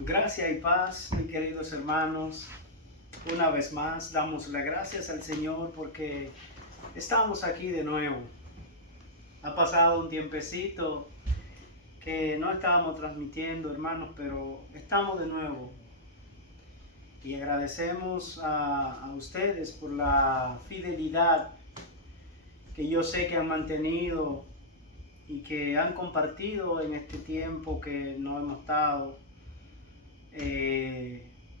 Gracia y paz, mis queridos hermanos. Una vez más damos las gracias al Señor porque estamos aquí de nuevo. Ha pasado un tiempecito que no estábamos transmitiendo, hermanos, pero estamos de nuevo. Y agradecemos a ustedes por la fidelidad que yo sé que han mantenido y que han compartido en este tiempo que no hemos estado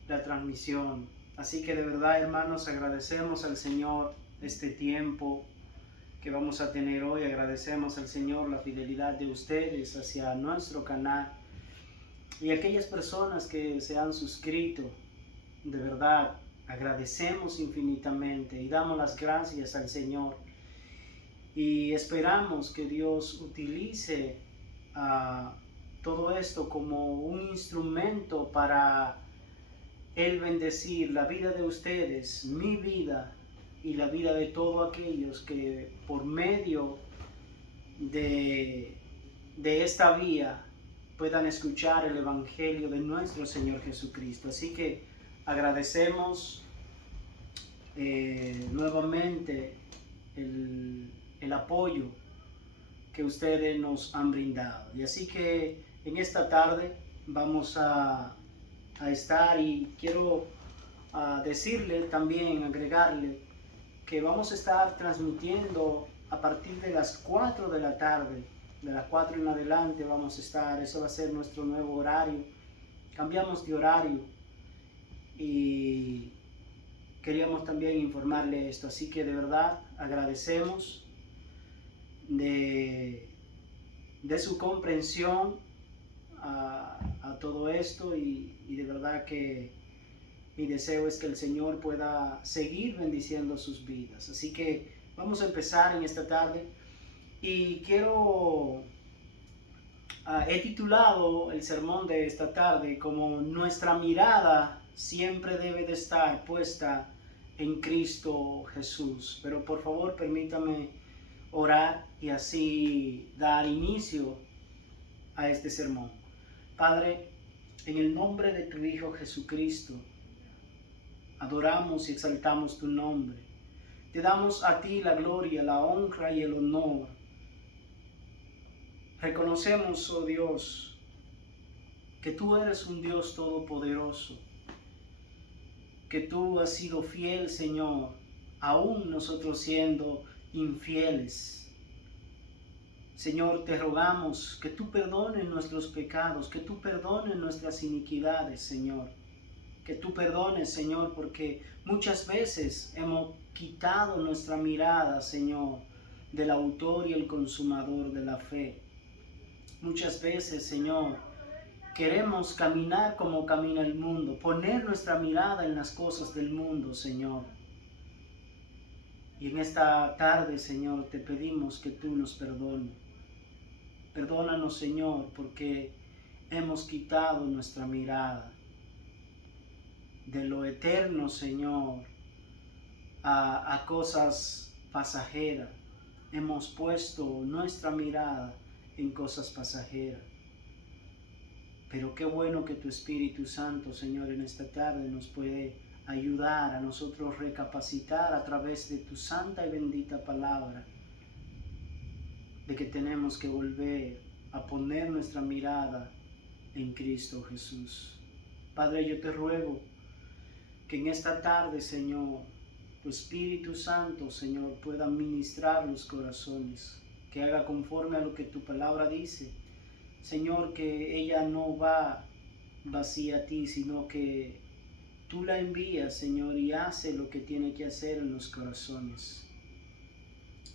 la transmisión. Así que de verdad, hermanos, agradecemos al Señor este tiempo que vamos a tener hoy. Agradecemos al Señor la fidelidad de ustedes hacia nuestro canal y aquellas personas que se han suscrito. De verdad, agradecemos infinitamente y damos las gracias al Señor. Y esperamos que Dios utilice todo esto como un instrumento para Él bendecir la vida de ustedes, mi vida y la vida de todos aquellos que por medio de esta vía puedan escuchar el Evangelio de nuestro Señor Jesucristo. Así que agradecemos nuevamente el apoyo que ustedes nos han brindado. Y así que en esta tarde vamos a estar, y quiero decirle también, agregarle, que vamos a estar transmitiendo a partir de las 4 de la tarde. De las 4 en adelante vamos a estar, eso va a ser nuestro nuevo horario. Cambiamos de horario y queríamos también informarle esto. Así que de verdad agradecemos de su comprensión a todo esto y de verdad que mi deseo es que el Señor pueda seguir bendiciendo sus vidas. Así que vamos a empezar en esta tarde y he titulado el sermón de esta tarde como nuestra mirada siempre debe de estar puesta en Cristo Jesús. Pero por favor permítame orar y así dar inicio a este sermón. Padre, en el nombre de tu Hijo Jesucristo, adoramos y exaltamos tu nombre. Te damos a ti la gloria, la honra y el honor. Reconocemos, oh Dios, que tú eres un Dios todopoderoso, que tú has sido fiel, Señor, aún nosotros siendo infieles. Señor, te rogamos que tú perdones nuestros pecados, que tú perdones nuestras iniquidades, Señor. Que tú perdones, Señor, porque muchas veces hemos quitado nuestra mirada, Señor, del autor y el consumador de la fe. Muchas veces, Señor, queremos caminar como camina el mundo, poner nuestra mirada en las cosas del mundo, Señor. Y en esta tarde, Señor, te pedimos que tú nos perdones. Perdónanos, Señor, porque hemos quitado nuestra mirada de lo eterno, Señor, a cosas pasajeras. Hemos puesto nuestra mirada en cosas pasajeras. Pero qué bueno que tu Espíritu Santo, Señor, en esta tarde nos puede ayudar a nosotros recapacitar a través de tu santa y bendita palabra, de que tenemos que volver a poner nuestra mirada en Cristo Jesús. Padre, yo te ruego que en esta tarde, Señor, tu Espíritu Santo, Señor, pueda ministrar los corazones, que haga conforme a lo que tu palabra dice. Señor, que ella no va vacía a ti, sino que tú la envías, Señor, y hace lo que tiene que hacer en los corazones.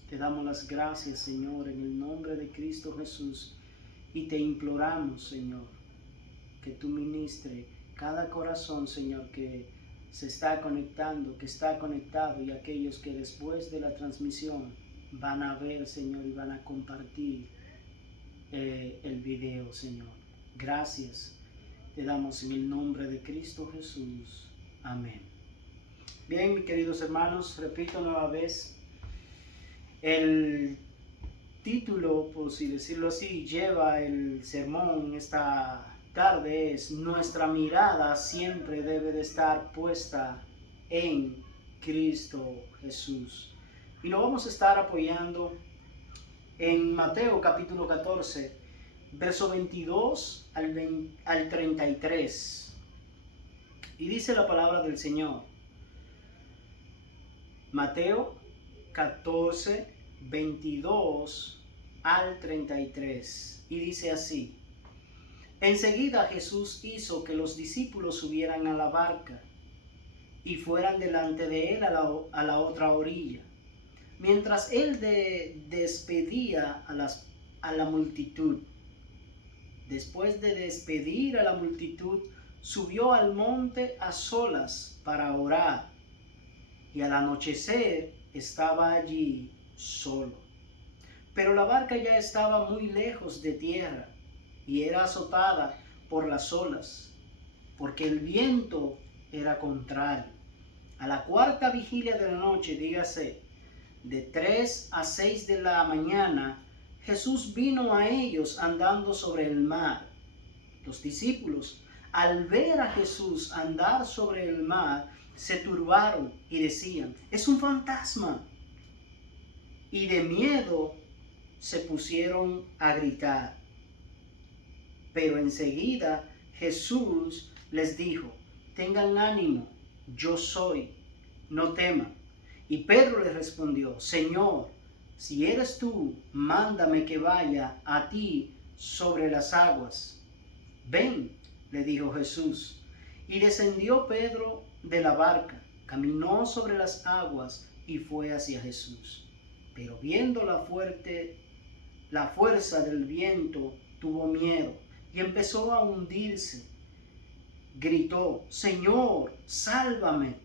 Te damos las gracias, Señor, en el nombre de Cristo Jesús, y te imploramos, Señor, que tú ministre cada corazón, Señor, que se está conectando, que está conectado, y aquellos que después de la transmisión van a ver, Señor, y van a compartir el video, Señor. Gracias te damos en el nombre de Cristo Jesús. Amén. Bien, mis queridos hermanos, repito nueva vez, el título, por si decirlo así, lleva el sermón esta tarde es, nuestra mirada siempre debe de estar puesta en Cristo Jesús. Y lo vamos a estar apoyando en Mateo capítulo 14, verso 22 al 33. Y dice la palabra del Señor. Mateo 14, 22 al 33. Y dice así: Enseguida Jesús hizo que los discípulos subieran a la barca y fueran delante de él a la otra orilla, mientras él despedía a la multitud. Después de despedir a la multitud, subió al monte a solas para orar, y al anochecer estaba allí solo. Pero la barca ya estaba muy lejos de tierra y era azotada por las olas, porque el viento era contrario. A la cuarta vigilia de la noche, dígase, de 3 a 6 de la mañana, Jesús vino a ellos andando sobre el mar. Los discípulos, al ver a Jesús andar sobre el mar, se turbaron y decían: es un fantasma. Y de miedo se pusieron a gritar. Pero enseguida Jesús les dijo: tengan ánimo, yo soy, no teman. Y Pedro le respondió: Señor, si eres tú, mándame que vaya a ti sobre las aguas. Ven, le dijo Jesús. Y descendió Pedro de la barca, caminó sobre las aguas y fue hacia Jesús. Pero viendo la fuerza del viento, tuvo miedo y empezó a hundirse. Gritó: Señor, sálvame.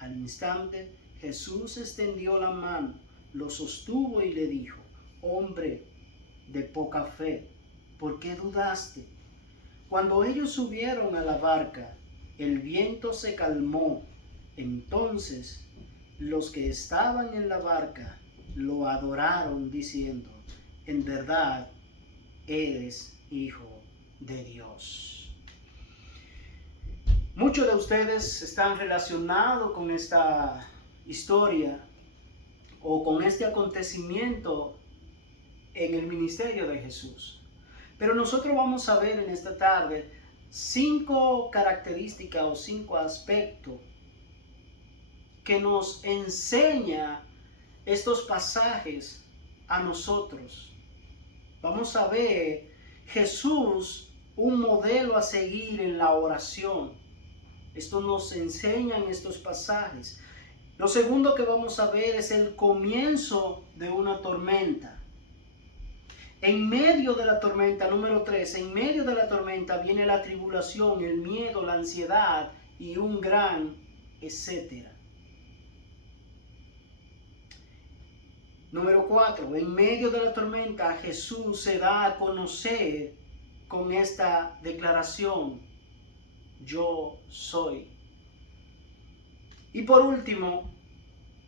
Al instante Jesús extendió la mano, lo sostuvo y le dijo: hombre de poca fe, ¿por qué dudaste? Cuando ellos subieron a la barca, el viento se calmó. Entonces los que estaban en la barca lo adoraron diciendo: en verdad eres Hijo de Dios. Muchos de ustedes están relacionados con esta historia o con este acontecimiento en el ministerio de Jesús. Pero nosotros vamos a ver en esta tarde 5 características o 5 aspectos que nos enseña estos pasajes a nosotros. Vamos a ver Jesús, un modelo a seguir en la oración. Esto nos enseña en estos pasajes. Lo segundo que vamos a ver es el comienzo de una tormenta. En medio de la tormenta, número 3, en medio de la tormenta viene la tribulación, el miedo, la ansiedad y un gran etcétera. Número 4, en medio de la tormenta Jesús se da a conocer con esta declaración: yo soy. Y por último,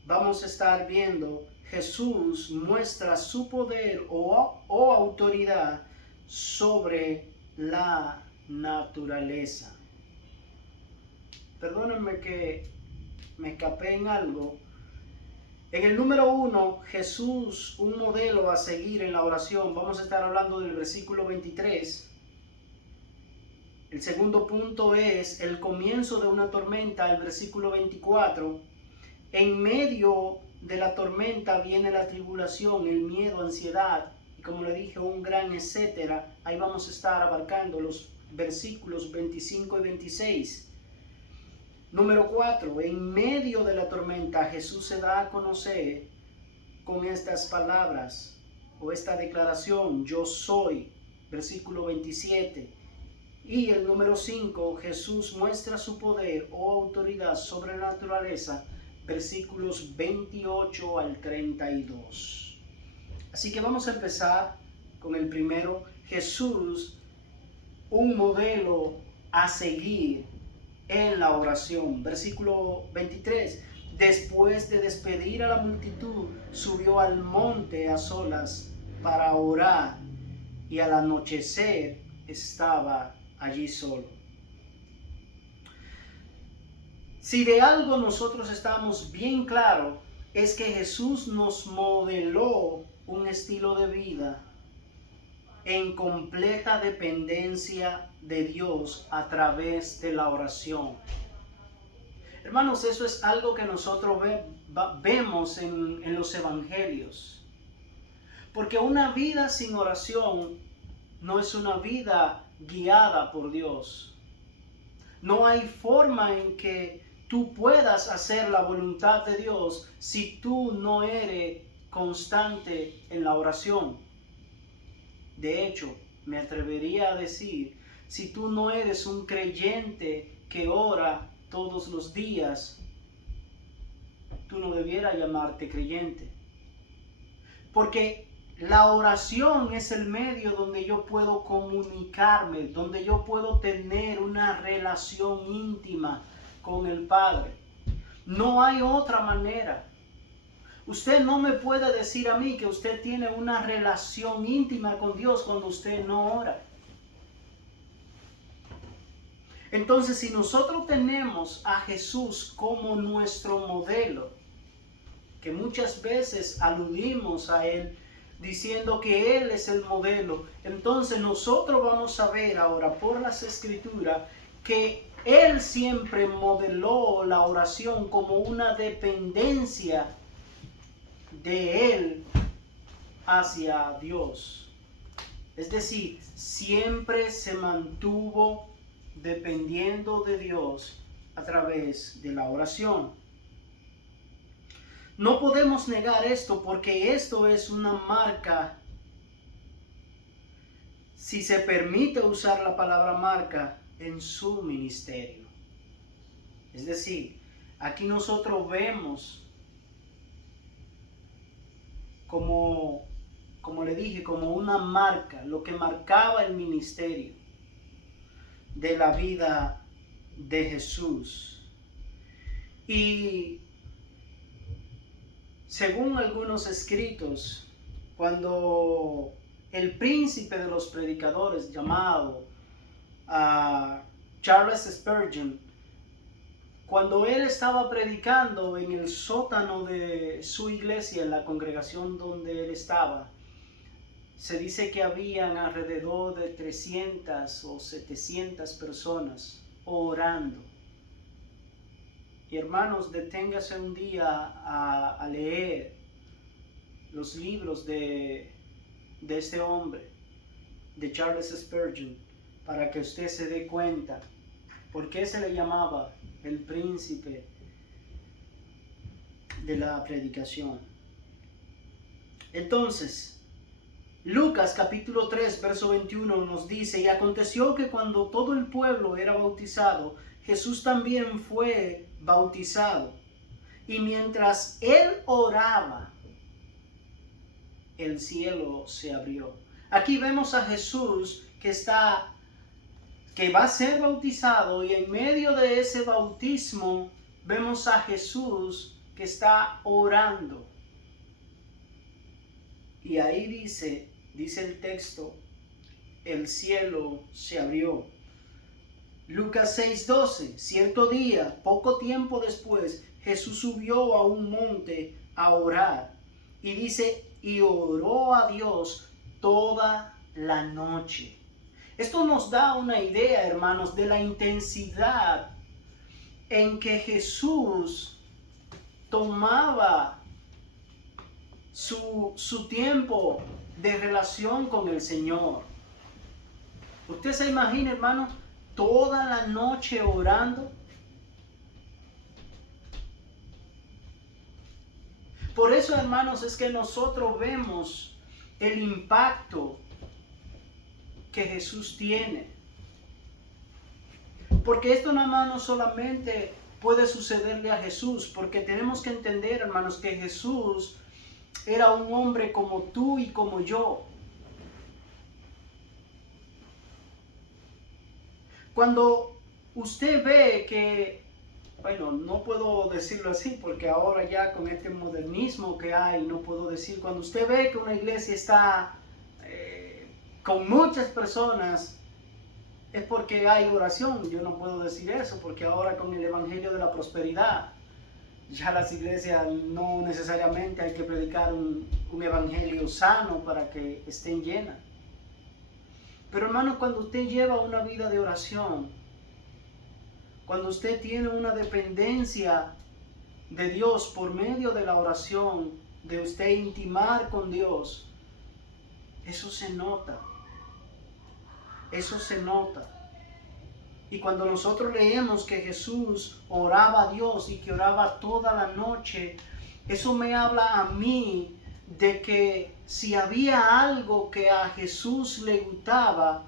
vamos a estar viendo Jesús muestra su poder o autoridad sobre la naturaleza. Perdónenme que me escapé en algo. En el número 1, Jesús, un modelo a seguir en la oración. Vamos a estar hablando del versículo 23. El segundo punto es el comienzo de una tormenta, el versículo 24. En medio de la tormenta viene la tribulación, el miedo, ansiedad, y como le dije, un gran etcétera. Ahí vamos a estar abarcando los versículos 25 y 26. Número 4, en medio de la tormenta Jesús se da a conocer con estas palabras o esta declaración: yo soy, versículo 27. Y el número 5, Jesús muestra su poder o autoridad sobre la naturaleza, versículos 28 al 32. Así que vamos a empezar con el primero: Jesús, un modelo a seguir en la oración. Versículo 23. Después de despedir a la multitud, subió al monte a solas para orar, y al anochecer estaba allí solo. Si de algo nosotros estamos bien claros, es que Jesús nos modeló un estilo de vida en completa dependencia de Dios a través de la oración. Hermanos, eso es algo que nosotros vemos en los evangelios. Porque una vida sin oración no es una vida guiada por Dios. No hay forma en que tú puedas hacer la voluntad de Dios si tú no eres constante en la oración. De hecho, me atrevería a decir, si tú no eres un creyente que ora todos los días, tú no debieras llamarte creyente. Porque la oración es el medio donde yo puedo comunicarme, donde yo puedo tener una relación íntima con el Padre. No hay otra manera. Usted no me puede decir a mí que usted tiene una relación íntima con Dios cuando usted no ora. Entonces, si nosotros tenemos a Jesús como nuestro modelo, que muchas veces aludimos a Él diciendo que Él es el modelo, entonces nosotros vamos a ver ahora por las Escrituras que Él siempre modeló la oración como una dependencia de Él hacia Dios. Es decir, siempre se mantuvo dependiendo de Dios a través de la oración. No podemos negar esto porque esto es una marca, si se permite usar la palabra marca, en su ministerio. Es decir, aquí nosotros vemos como le dije, como una marca, lo que marcaba el ministerio de la vida de Jesús. Y según algunos escritos, cuando el príncipe de los predicadores llamado Charles Spurgeon, cuando él estaba predicando en el sótano de su iglesia, en la congregación donde él estaba, se dice que habían alrededor de 300 o 700 personas orando. Y hermanos, deténgase un día a leer los libros de este hombre, de Charles Spurgeon, para que usted se dé cuenta por qué se le llamaba el príncipe de la predicación. Entonces, Lucas capítulo 3, verso 21 nos dice: y aconteció que cuando todo el pueblo era bautizado, Jesús también fue bautizado. Y mientras él oraba, el cielo se abrió. Aquí vemos a Jesús que va a ser bautizado, y en medio de ese bautismo vemos a Jesús que está orando. Y ahí dice el texto, el cielo se abrió. Lucas 6:12, cierto día, poco tiempo después, Jesús subió a un monte a orar. Y dice, y oró a Dios toda la noche. Esto nos da una idea, hermanos, de la intensidad en que Jesús tomaba su tiempo de relación con el Señor. Usted se imagina, hermano, toda la noche orando. Por eso, hermanos, es que nosotros vemos el impacto que Jesús tiene. Porque esto nada más no solamente puede sucederle a Jesús, porque tenemos que entender, hermanos, que Jesús era un hombre como tú y como yo. Cuando usted ve que, bueno, no puedo decirlo así porque ahora ya con este modernismo que hay, no puedo decir, cuando usted ve que una iglesia está con muchas personas, es porque hay oración. Yo no puedo decir eso porque ahora con el evangelio de la prosperidad, ya las iglesias no necesariamente hay que predicar un evangelio sano para que estén llenas. Pero hermano, cuando usted lleva una vida de oración, cuando usted tiene una dependencia de Dios por medio de la oración, de usted intimar con Dios, eso se nota. Eso se nota. Y cuando nosotros leemos que Jesús oraba a Dios y que oraba toda la noche, eso me habla a mí de que si había algo que a Jesús le gustaba,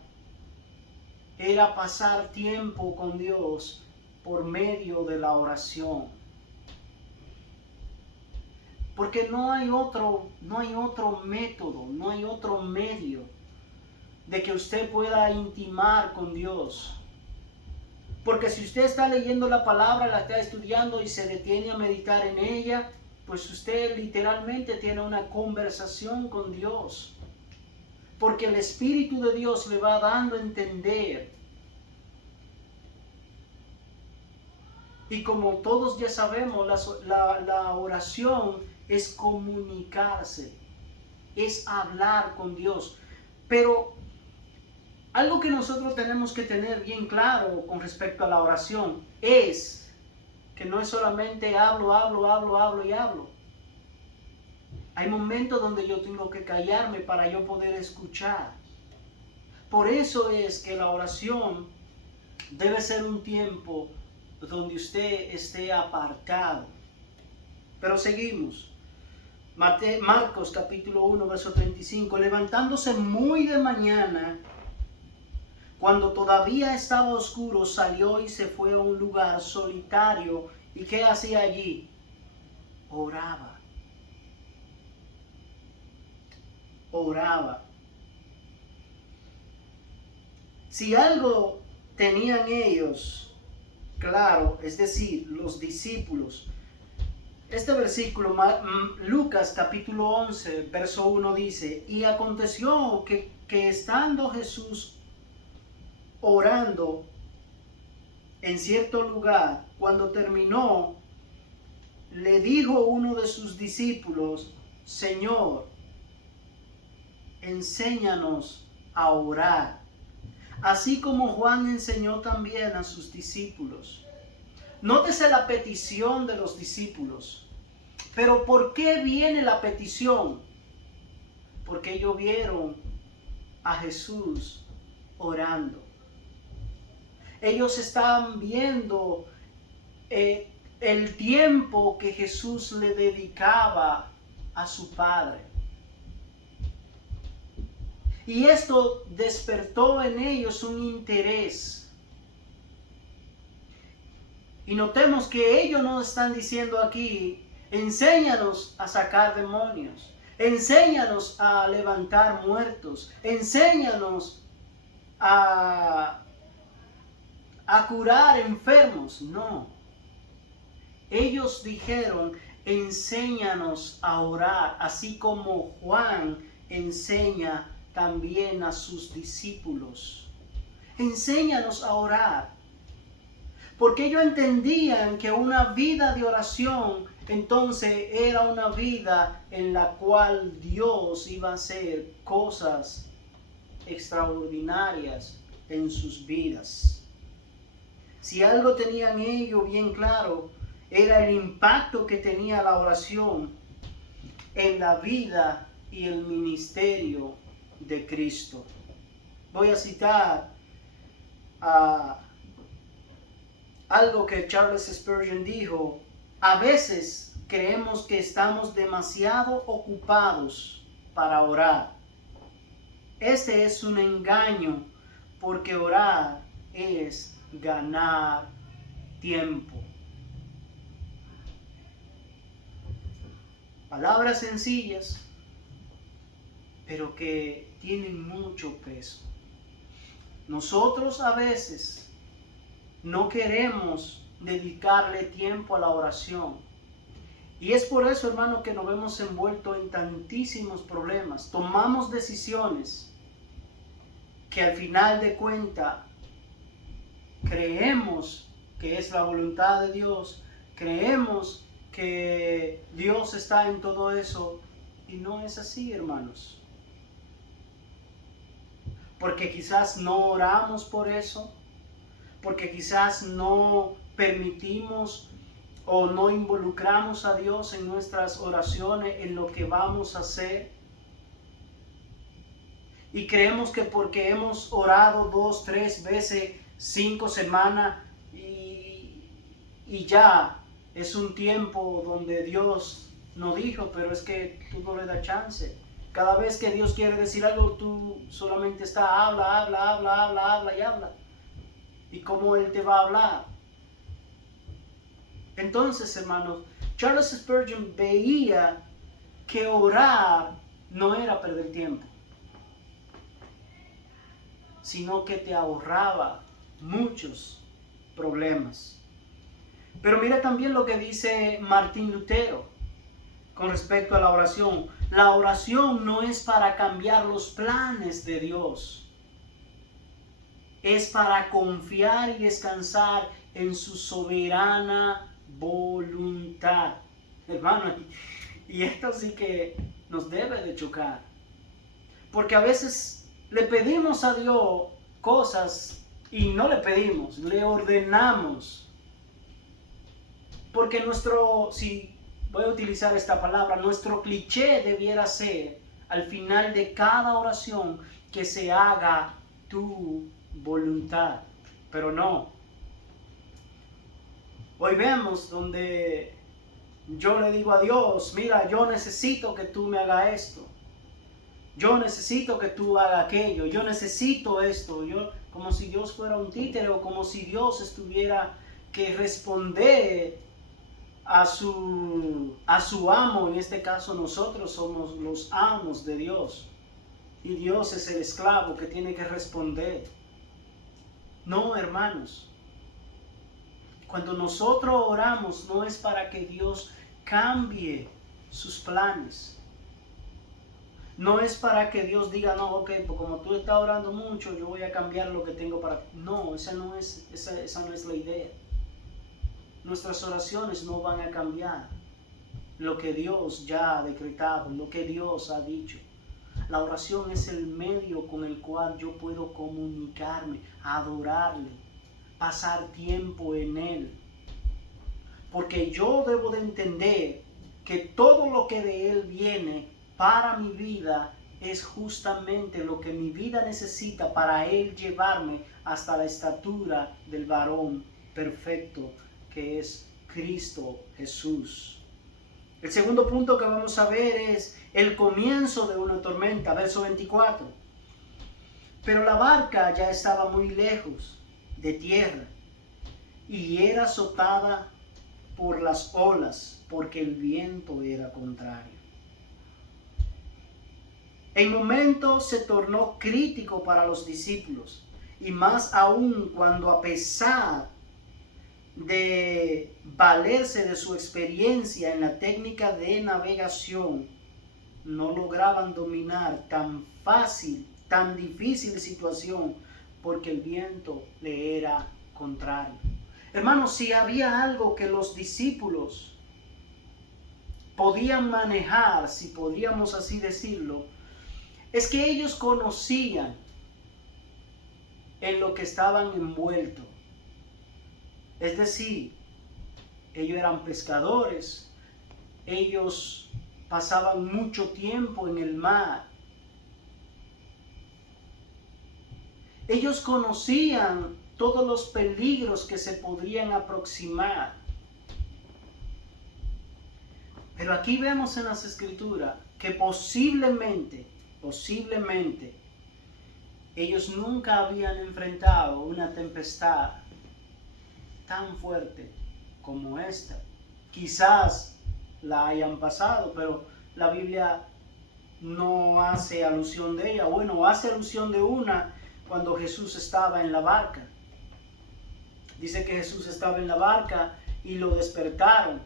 era pasar tiempo con Dios por medio de la oración. Porque no hay otro método, no hay otro medio de que usted pueda intimar con Dios. Porque si usted está leyendo la palabra, la está estudiando y se detiene a meditar en ella, pues usted literalmente tiene una conversación con Dios. Porque el Espíritu de Dios le va dando a entender. Y como todos ya sabemos, la oración es comunicarse, es hablar con Dios. Pero algo que nosotros tenemos que tener bien claro con respecto a la oración es que no es solamente hablo. Hay momentos donde yo tengo que callarme para yo poder escuchar. Por eso es que la oración debe ser un tiempo donde usted esté apartado. Pero seguimos. Marcos capítulo 1, verso 35. Levantándose muy de mañana, cuando todavía estaba oscuro, salió y se fue a un lugar solitario. ¿Y qué hacía allí? Oraba. Oraba. Si algo tenían ellos claro, es decir, los discípulos, este versículo, Lucas capítulo 11, verso 1 dice, y aconteció que estando Jesús orando en cierto lugar, cuando terminó, le dijo uno de sus discípulos, Señor, enséñanos a orar, así como Juan enseñó también a sus discípulos. Nótese la petición de los discípulos. Pero ¿por qué viene la petición? Porque ellos vieron a Jesús orando. Ellos estaban viendo el tiempo que Jesús le dedicaba a su Padre. Y esto despertó en ellos un interés. Y notemos que ellos no están diciendo aquí, enséñanos a sacar demonios, enséñanos a levantar muertos, enséñanos a curar enfermos. No. Ellos dijeron, enséñanos a orar, así como Juan enseña también a sus discípulos. Enséñanos a orar. Porque ellos entendían que una vida de oración entonces era una vida en la cual Dios iba a hacer cosas extraordinarias en sus vidas. Si algo tenían ellos bien claro, era el impacto que tenía la oración en la vida y el ministerio de Cristo. Voy a citar algo que Charles Spurgeon dijo: a veces creemos que estamos demasiado ocupados para orar. Este es un engaño, porque orar es ganar tiempo. Palabras sencillas, pero que tienen mucho peso. Nosotros a veces no queremos dedicarle tiempo a la oración. Y es por eso, hermano, que nos vemos envueltos en tantísimos problemas. Tomamos decisiones que al final de cuentas creemos que es la voluntad de Dios, creemos que Dios está en todo eso, y no es así, hermanos. Porque quizás no oramos por eso, porque quizás no permitimos o no involucramos a Dios en nuestras oraciones, en lo que vamos a hacer. Y creemos que porque hemos orado 2, 3 veces, 5 semanas, y ya es un tiempo donde Dios nos dijo, pero es que tú no le das chance. Cada vez que Dios quiere decir algo, tú solamente estás, habla y habla. ¿Y cómo Él te va a hablar? Entonces, hermanos, Charles Spurgeon veía que orar no era perder tiempo, sino que te ahorraba muchos problemas. Pero mira también lo que dice Martín Lutero con respecto a la oración. La oración no es para cambiar los planes de Dios, es para confiar y descansar en su soberana voluntad. Hermano, y esto sí que nos debe de chocar, porque a veces le pedimos a Dios cosas y no le pedimos, le ordenamos. Porque si voy a utilizar esta palabra, nuestro cliché debiera ser al final de cada oración que se haga tu voluntad, pero no. Hoy vemos donde yo le digo a Dios, mira, yo necesito que tú me hagas esto, yo necesito que tú hagas aquello, yo necesito esto, como si Dios fuera un títere, o como si Dios estuviera que responder a su amo. En este caso nosotros somos los amos de Dios y Dios es el esclavo que tiene que responder. No, hermanos, cuando nosotros oramos no es para que Dios cambie sus planes, no es para que Dios diga, no, ok, pues como tú estás orando mucho, yo voy a cambiar lo que tengo para... No, esa no es la idea. Nuestras oraciones no van a cambiar lo que Dios ya ha decretado, lo que Dios ha dicho. La oración es el medio con el cual yo puedo comunicarme, adorarle, pasar tiempo en Él. Porque yo debo de entender que todo lo que de Él viene para mi vida es justamente lo que mi vida necesita para Él llevarme hasta la estatura del varón perfecto, que es Cristo Jesús. El segundo punto que vamos a ver es el comienzo de una tormenta, verso 24. Pero la barca ya estaba muy lejos de tierra y era azotada por las olas, porque el viento era contrario. El momento se tornó crítico para los discípulos, y más aún cuando, a pesar de valerse de su experiencia en la técnica de navegación, no lograban dominar tan difícil situación, porque el viento le era contrario. Hermanos, si había algo que los discípulos podían manejar, si podríamos así decirlo, es que ellos conocían en lo que estaban envueltos. Es decir, ellos eran pescadores, ellos pasaban mucho tiempo en el mar. Ellos conocían todos los peligros que se podrían aproximar. Pero aquí vemos en las Escrituras que posiblemente, ellos nunca habían enfrentado una tempestad tan fuerte como esta. Quizás la hayan pasado, pero la Biblia no hace alusión de ella. Bueno, hace alusión de una cuando Jesús estaba en la barca. Dice que Jesús estaba en la barca y lo despertaron.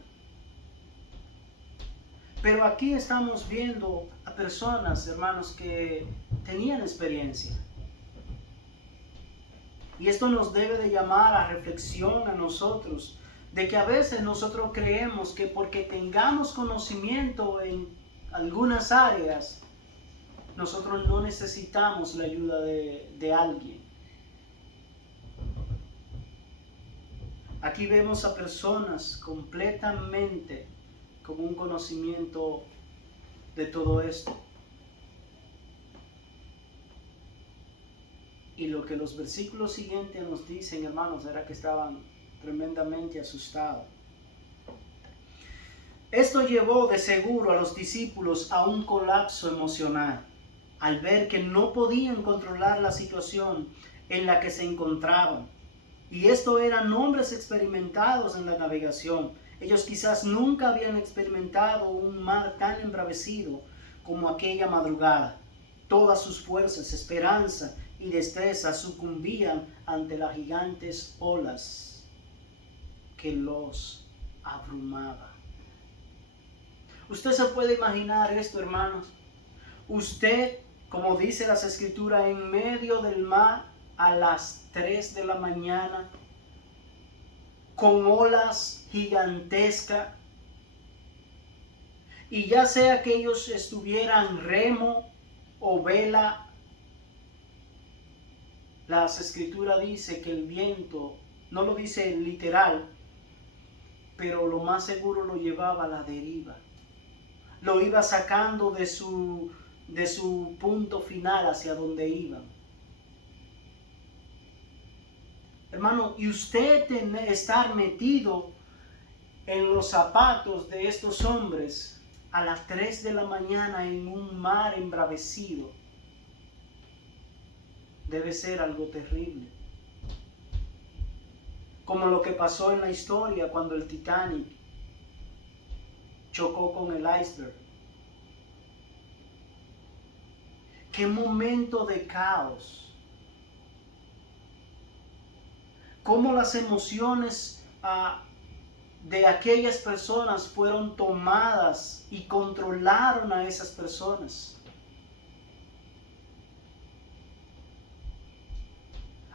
Pero aquí estamos viendo a personas, hermanos, que tenían experiencia. Y esto nos debe de llamar a reflexión a nosotros, de que a veces nosotros creemos que porque tengamos conocimiento en algunas áreas, nosotros no necesitamos la ayuda de alguien. Aquí vemos a personas completamente con un conocimiento de todo esto. Y lo que los versículos siguientes nos dicen, hermanos, era que estaban tremendamente asustados. Esto llevó de seguro a los discípulos a un colapso emocional, al ver que no podían controlar la situación en la que se encontraban. Y esto eran hombres experimentados en la navegación. Ellos quizás nunca habían experimentado un mar tan embravecido como aquella madrugada. Todas sus fuerzas, esperanza y destreza sucumbían ante las gigantes olas que los abrumaban. Usted se puede imaginar esto, hermanos. Usted, como dice las escrituras, en medio del mar a las 3 de la mañana, con olas gigantescas, y ya sea que ellos estuvieran remo o vela, las escrituras dice que el viento, no lo dice literal, pero lo más seguro lo llevaba a la deriva. Lo iba sacando de su punto final hacia donde iban. Hermano, y usted estar metido en los zapatos de estos hombres a las 3 de la mañana en un mar embravecido, debe ser algo terrible. Como lo que pasó en la historia cuando el Titanic chocó con el iceberg. Qué momento de caos. Cómo las emociones de aquellas personas fueron tomadas y controlaron a esas personas.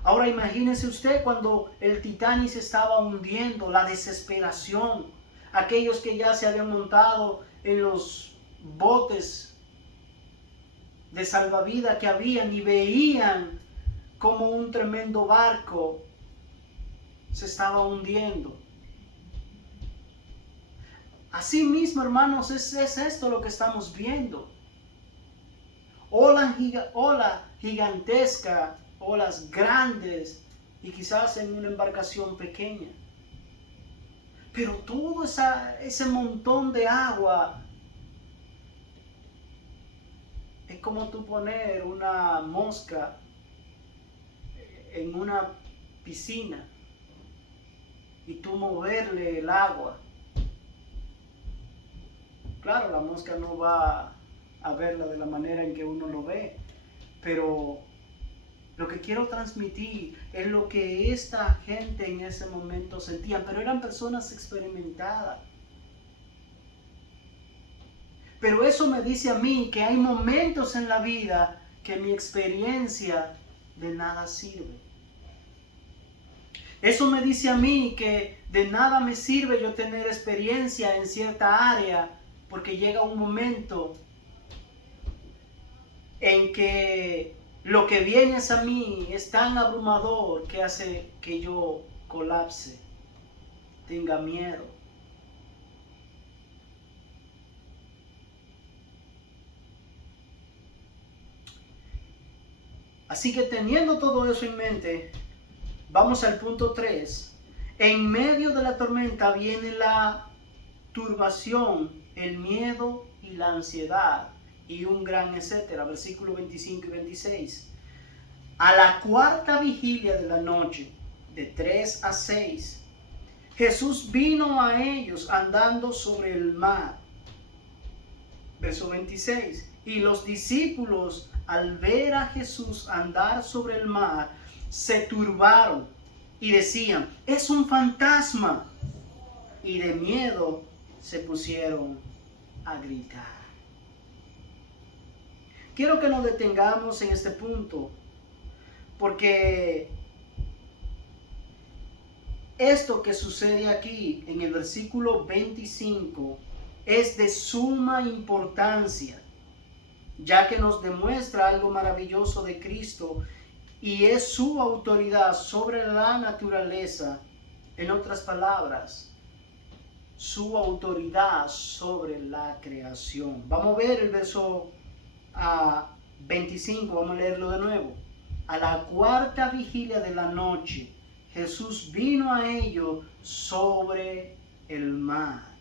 Ahora imagínese usted cuando el Titanic se estaba hundiendo, la desesperación. Aquellos que ya se habían montado en los botes de salvavidas que habían y veían como un tremendo barco se estaba hundiendo. Así mismo, hermanos, es esto lo que estamos viendo. Ola gigantesca, olas grandes y quizás en una embarcación pequeña. Pero todo ese montón de agua es como tú poner una mosca en una piscina y tú moverle el agua. Claro, la mosca no va a verla de la manera en que uno lo ve, pero lo que quiero transmitir es lo que esta gente en ese momento sentían, pero eran personas experimentadas. Pero eso me dice a mí que hay momentos en la vida que mi experiencia de nada sirve. Eso me dice a mí que de nada me sirve yo tener experiencia en cierta área, porque llega un momento en que lo que viene hacia mí es tan abrumador que hace que yo colapse, tenga miedo. Así que teniendo todo eso en mente, vamos al punto 3. En medio de la tormenta viene la turbación, el miedo y la ansiedad y un gran etcétera. Versículos 25 y 26. A la cuarta vigilia de la noche, de 3 a 6, Jesús vino a ellos andando sobre el mar. Verso 26. Y los discípulos, al ver a Jesús andar sobre el mar, se turbaron y decían: es un fantasma. Y de miedo se pusieron a gritar. Quiero que nos detengamos en este punto, porque Esto que sucede aquí en el versículo 25 es de suma importancia, ya que nos demuestra algo maravilloso de Cristo y es su autoridad sobre la naturaleza. En otras palabras, su autoridad sobre la creación. Vamos a ver el verso 25, vamos a leerlo de nuevo. A la cuarta vigilia de la noche, Jesús vino a ellos sobre el mar.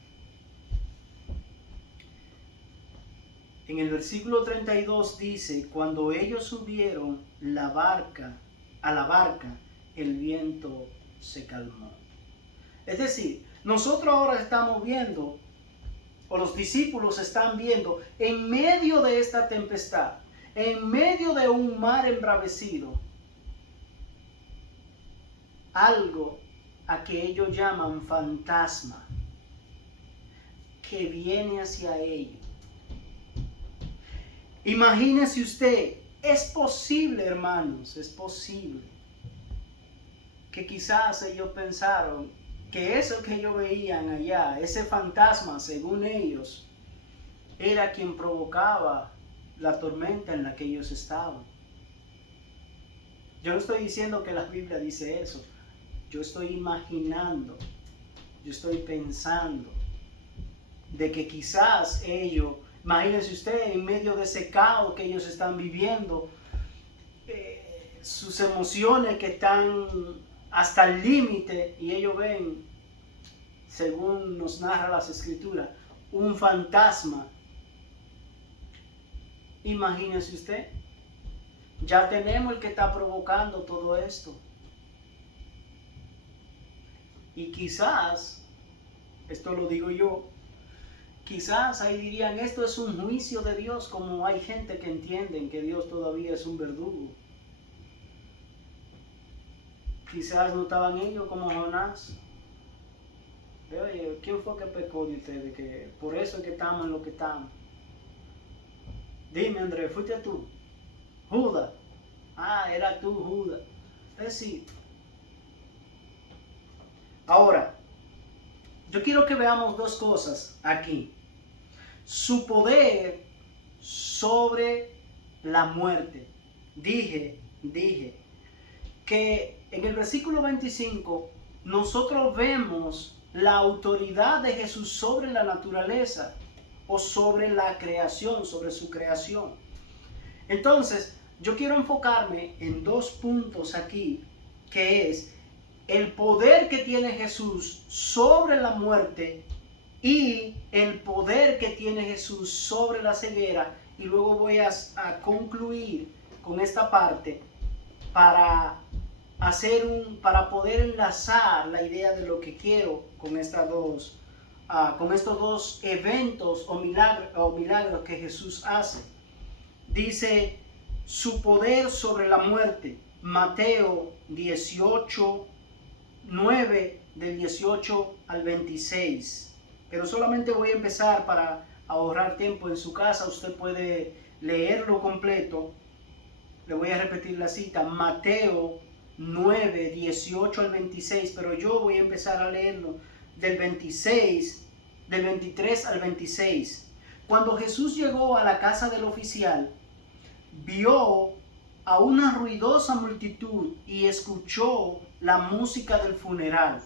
En el versículo 32 dice, cuando ellos subieron a la barca, el viento se calmó. Es decir, nosotros ahora estamos viendo, o los discípulos están viendo, en medio de esta tempestad, en medio de un mar embravecido, algo a que ellos llaman fantasma, que viene hacia ellos. Imagínese usted, es posible, hermanos, es posible que quizás ellos pensaron que eso que ellos veían allá, ese fantasma, según ellos, era quien provocaba la tormenta en la que ellos estaban. Yo no estoy diciendo que la Biblia dice eso. Yo estoy imaginando, yo estoy pensando de que quizás ellos, imagínense usted, en medio de ese caos que ellos están viviendo, sus emociones que están hasta el límite, y ellos ven, según nos narra las escrituras, un fantasma. Imagínense usted, ya tenemos el que está provocando todo esto. Y quizás, esto lo digo yo, quizás ahí dirían, esto es un juicio de Dios, como hay gente que entienden que Dios todavía es un verdugo. Quizás no estaban ellos como Jonás. Oye, ¿quién fue que pecó de ustedes? Que por eso es que estamos en lo que estamos. Dime, Andrés, ¿fuiste tú? Judas. Ah, era tú, Judas. Es decir, ahora, yo quiero que veamos dos cosas aquí. Su poder sobre la muerte. Dije que en el versículo 25 nosotros vemos la autoridad de Jesús sobre la naturaleza o sobre la creación, sobre su creación. Entonces, yo quiero enfocarme en dos puntos aquí, que es el poder que tiene Jesús sobre la muerte y el poder que tiene Jesús sobre la ceguera, y luego voy a concluir con esta parte para poder enlazar la idea de lo que quiero con estos dos eventos o milagros que Jesús hace. Dice su poder sobre la muerte, Mateo 18, 9, del 18 al 26. Pero solamente voy a empezar para ahorrar tiempo en su casa. Usted puede leerlo completo. Le voy a repetir la cita, Mateo 9, 18 al 26, pero yo voy a empezar a leerlo del 23 al 26. Cuando Jesús llegó a la casa del oficial, vio a una ruidosa multitud y escuchó la música del funeral.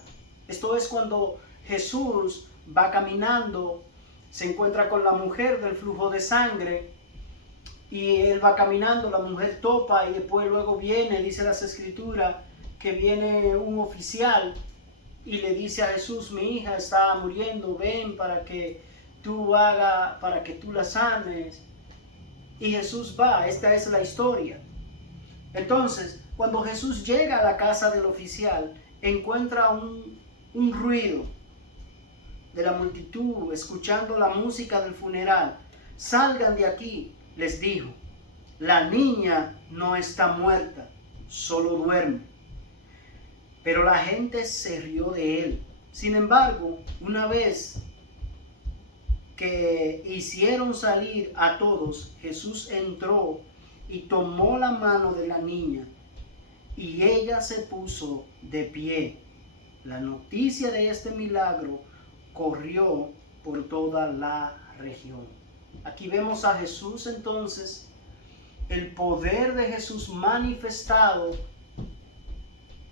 Esto es cuando Jesús va caminando, se encuentra con la mujer del flujo de sangre, y él va caminando, la mujer topa, y después luego viene, dice las escrituras, que viene un oficial y le dice a Jesús, mi hija está muriendo, ven para que tú la sanes. Y Jesús va, esta es la historia. Entonces, cuando Jesús llega a la casa del oficial, encuentra un ruido de la multitud, escuchando la música del funeral. Salgan de aquí, les dijo, la niña no está muerta, solo duerme. Pero la gente se rió de él. Sin embargo, una vez que hicieron salir a todos, Jesús entró y tomó la mano de la niña, y ella se puso de pie. La noticia de este milagro corrió por toda la región. Aquí vemos a Jesús entonces, el poder de Jesús manifestado,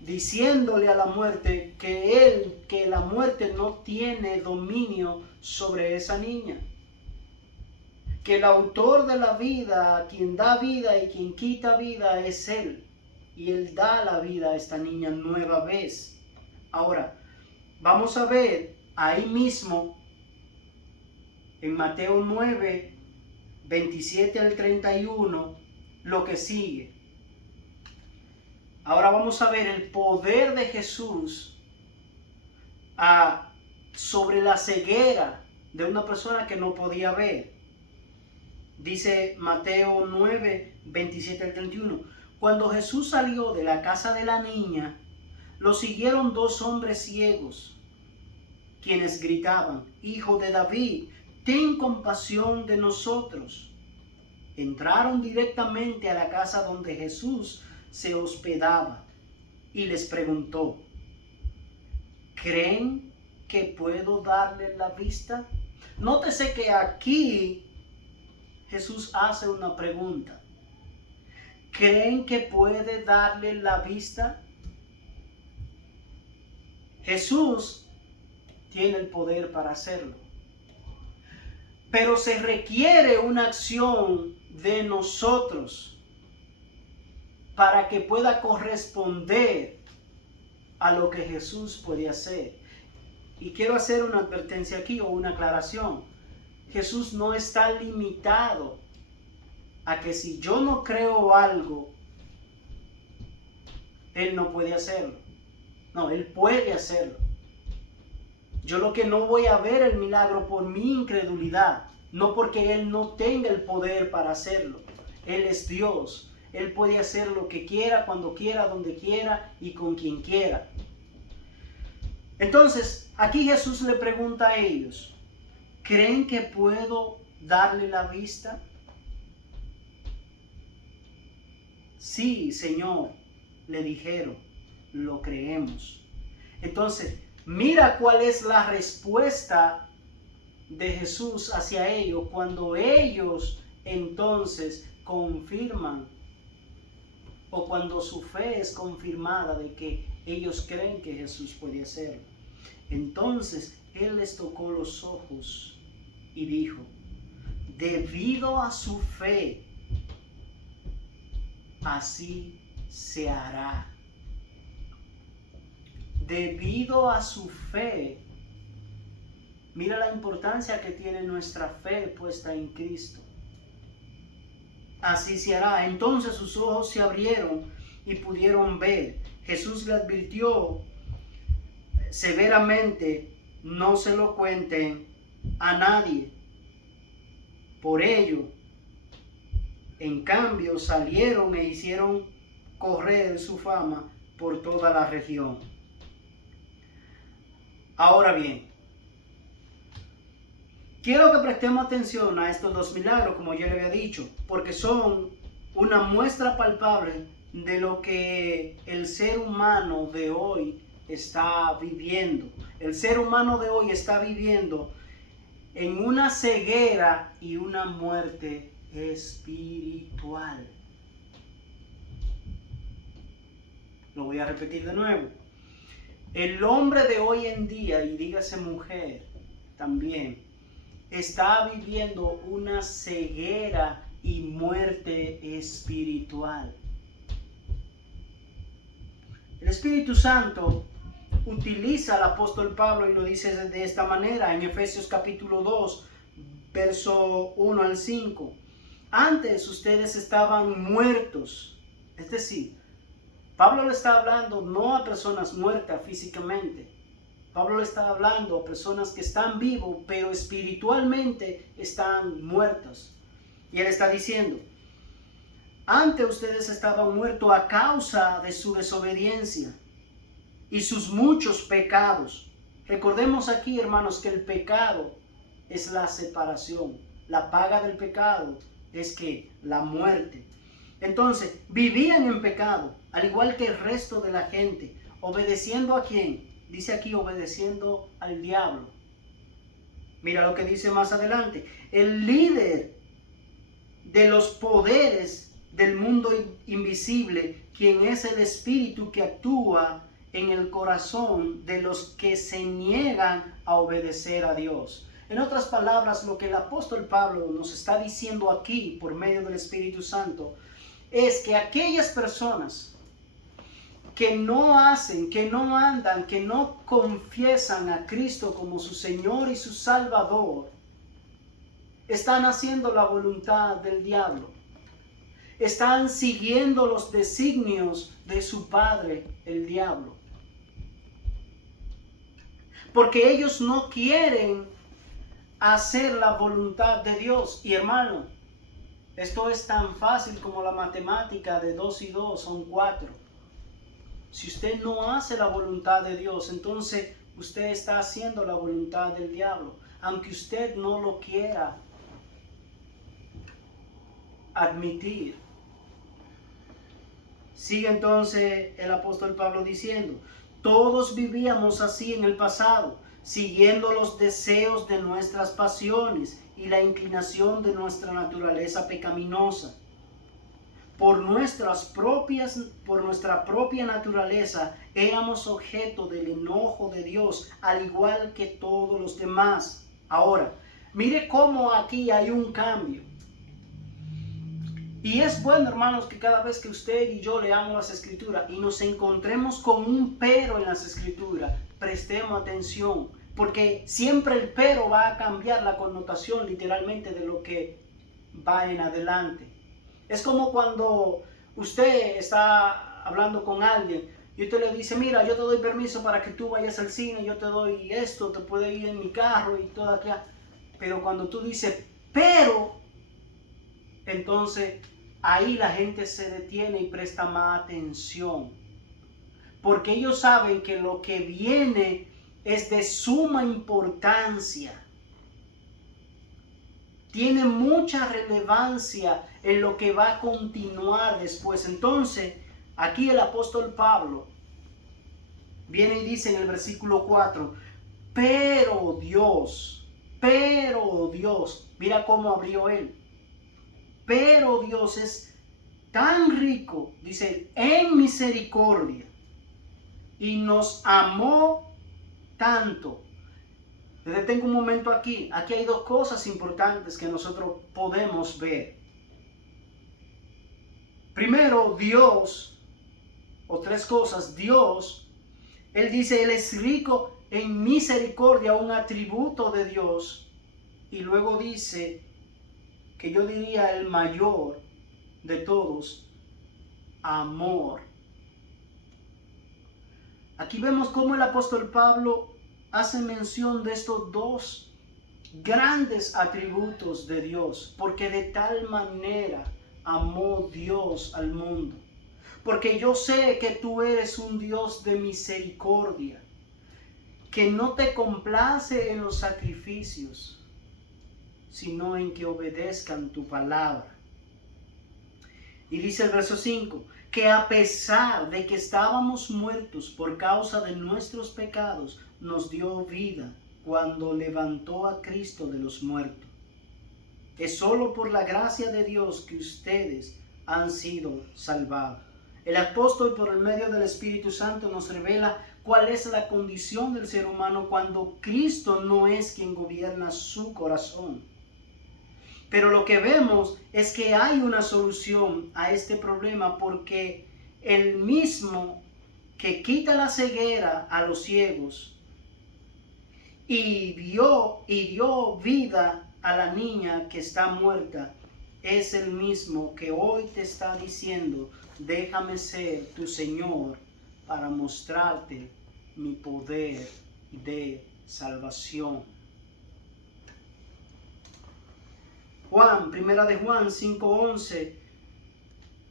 diciéndole a la muerte que la muerte no tiene dominio sobre esa niña. Que el autor de la vida, quien da vida y quien quita vida es Él. Y Él da la vida a esta niña nueva vez. Ahora, vamos a ver ahí mismo en Mateo 9, 27 al 31, lo que sigue. Ahora vamos a ver el poder de Jesús sobre la ceguera de una persona que no podía ver. Dice Mateo 9, 27 al 31. Cuando Jesús salió de la casa de la niña, lo siguieron 2 hombres ciegos, quienes gritaban: Hijo de David, ten compasión de nosotros. Entraron directamente a la casa donde Jesús se hospedaba y les preguntó: ¿creen que puedo darle la vista? Nótese que aquí Jesús hace una pregunta. ¿Creen que puede darle la vista? Jesús tiene el poder para hacerlo. Pero se requiere una acción de nosotros para que pueda corresponder a lo que Jesús puede hacer. Y quiero hacer una advertencia aquí o una aclaración. Jesús no está limitado a que si yo no creo algo, Él no puede hacerlo. No, Él puede hacerlo. Yo lo que no voy a ver el milagro por mi incredulidad, no porque Él no tenga el poder para hacerlo. Él es Dios. Él puede hacer lo que quiera, cuando quiera, donde quiera y con quien quiera. Entonces, aquí Jesús le pregunta a ellos: ¿creen que puedo darle la vista? Sí, Señor, le dijeron, lo creemos. Entonces, mira cuál es la respuesta de Jesús hacia ellos cuando ellos entonces confirman, o cuando su fe es confirmada de que ellos creen que Jesús puede hacerlo. Entonces Él les tocó los ojos y dijo: debido a su fe, así se hará. Debido a su fe. Mira la importancia que tiene nuestra fe puesta en Cristo. Así se hará. Entonces sus ojos se abrieron y pudieron ver. Jesús le advirtió severamente: no se lo cuenten a nadie. Por ello, en cambio, salieron e hicieron correr su fama por toda la región. Ahora bien, quiero que prestemos atención a estos 2 milagros, como ya le había dicho, porque son una muestra palpable de lo que el ser humano de hoy está viviendo. El ser humano de hoy está viviendo en una ceguera y una muerte espiritual. Lo voy a repetir de nuevo. El hombre de hoy en día, y dígase mujer también, está viviendo una ceguera y muerte espiritual. El Espíritu Santo utiliza al apóstol Pablo y lo dice de esta manera en Efesios capítulo 2, verso 1 al 5. Antes ustedes estaban muertos, es decir, Pablo le está hablando no a personas muertas físicamente. Pablo le está hablando a personas que están vivos, pero espiritualmente están muertas. Y él está diciendo: antes ustedes estaban muertos a causa de su desobediencia y sus muchos pecados. Recordemos aquí, hermanos, que el pecado es la separación. La paga del pecado es que la muerte. Entonces, vivían en pecado, al igual que el resto de la gente, obedeciendo ¿a quién? Dice aquí obedeciendo al diablo. Mira lo que dice más adelante. El líder de los poderes del mundo invisible, quien es el espíritu que actúa en el corazón de los que se niegan a obedecer a Dios. En otras palabras, lo que el apóstol Pablo nos está diciendo aquí por medio del Espíritu Santo es que aquellas personas que no hacen, que no andan, que no confiesan a Cristo como su Señor y su Salvador, están haciendo la voluntad del diablo. Están siguiendo los designios de su padre, el diablo. Porque ellos no quieren hacer la voluntad de Dios. Y hermano, esto es tan fácil como la matemática de 2 y 2 son 4. Si usted no hace la voluntad de Dios, entonces usted está haciendo la voluntad del diablo, aunque usted no lo quiera admitir. Sigue entonces el apóstol Pablo diciendo: todos vivíamos así en el pasado, siguiendo los deseos de nuestras pasiones y la inclinación de nuestra naturaleza pecaminosa. Por nuestra propia naturaleza éramos objeto del enojo de Dios, al igual que todos los demás. Ahora, mire cómo aquí hay un cambio. Y es bueno, hermanos, que cada vez que usted y yo leamos las Escrituras y nos encontremos con un pero en las Escrituras, prestemos atención, porque siempre el pero va a cambiar la connotación literalmente de lo que va en adelante. Es como cuando usted está hablando con alguien y usted le dice: mira, yo te doy permiso para que tú vayas al cine, yo te doy esto, te puedes ir en mi carro y todo aquello. Pero cuando tú dices pero, entonces ahí la gente se detiene y presta más atención, porque ellos saben que lo que viene es de suma importancia, tiene mucha relevancia en lo que va a continuar después. Entonces aquí el apóstol Pablo viene y dice en el versículo 4: pero Dios, mira cómo abrió él. Pero Dios es tan rico, dice, en misericordia, y nos amó tanto. Me detengo un momento aquí. Aquí hay dos cosas importantes que nosotros podemos ver. Primero, Dios, o tres cosas. Dios, Él dice, Él es rico en misericordia, un atributo de Dios. Y luego dice, que yo diría el mayor de todos, amor. Aquí vemos cómo el apóstol Pablo hace mención de estos dos grandes atributos de Dios, porque de tal manera amó Dios al mundo. Porque yo sé que tú eres un Dios de misericordia, que no te complace en los sacrificios, sino en que obedezcan tu palabra. Y dice el verso 5, que a pesar de que estábamos muertos por causa de nuestros pecados, nos dio vida cuando levantó a Cristo de los muertos. Es solo por la gracia de Dios que ustedes han sido salvados. El apóstol, por el medio del Espíritu Santo, nos revela cuál es la condición del ser humano cuando Cristo no es quien gobierna su corazón. Pero lo que vemos es que hay una solución a este problema, porque el mismo que quita la ceguera a los ciegos y dio vida a la niña que está muerta, es el mismo que hoy te está diciendo: déjame ser tu Señor para mostrarte mi poder de salvación. Primera de Juan 5:11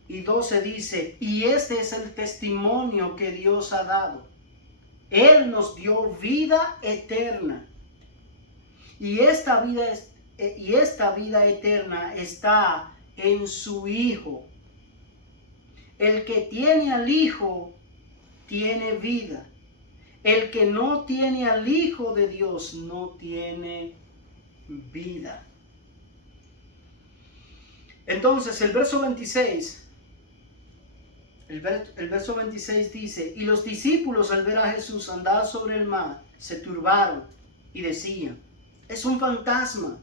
y 12 dice: y este es el testimonio que Dios ha dado. Él nos dio vida eterna. Y esta vida eterna está en su Hijo. El que tiene al Hijo tiene vida. El que no tiene al Hijo de Dios no tiene vida. Entonces el verso 26, el verso 26 dice: y los discípulos al ver a Jesús andar sobre el mar, se turbaron y decían: es un fantasma.